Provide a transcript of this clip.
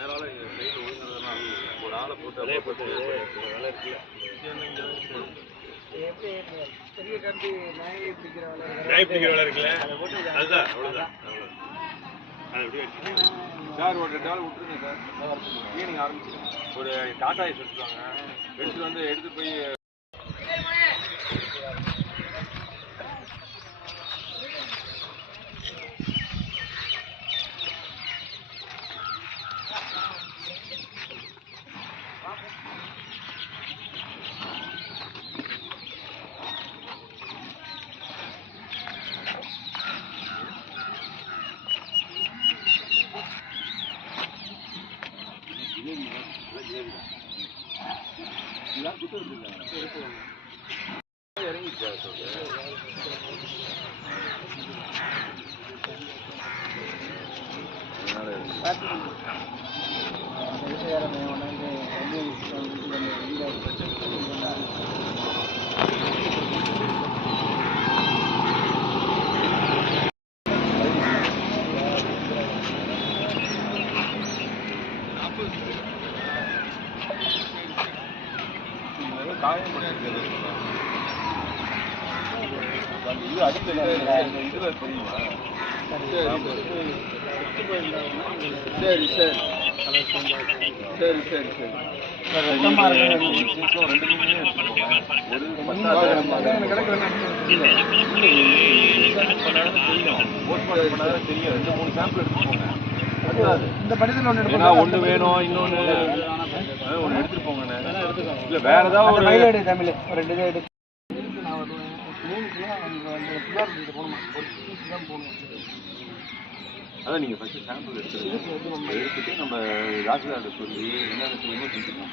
ஒரு ஆளை போட்டு வேலை இருக்குல்ல பெரிய கம்பி நாய் பிடிக்கிற வேலை இருக்குல்ல அதுதான் அவ்வளோதான் சார் ஒரு 2 நாள் விட்டுருங்க சார் ஈவினிங் ஆரம்பிச்சிருங்க ஒரு டாடா ஐஸ் எடுத்துவாங்க எடுத்து போய் காயம் பண்ணிருக்கிறது இது அடிக்கல இதுல தெரியுமா சரி சரி சரி சரி சரி தெரியும் 2-3 சாம்பிள் எடுத்துக்கோங்க இந்த படத்தில் ஒன்று வேணும் இன்னொன்று எடுத்துட்டு போங்க இல்லை வேற ஏதாவது ஒரு தமிழ் ஒரு 2 இது அதான் நீங்கள் ஃபஸ்ட்டு சாம்பிள் எடுத்துட்டு நம்ம தாசில்தார்கிட்ட சொல்லி என்னென்ன செய்யணுமோ செஞ்சுக்கலாம்.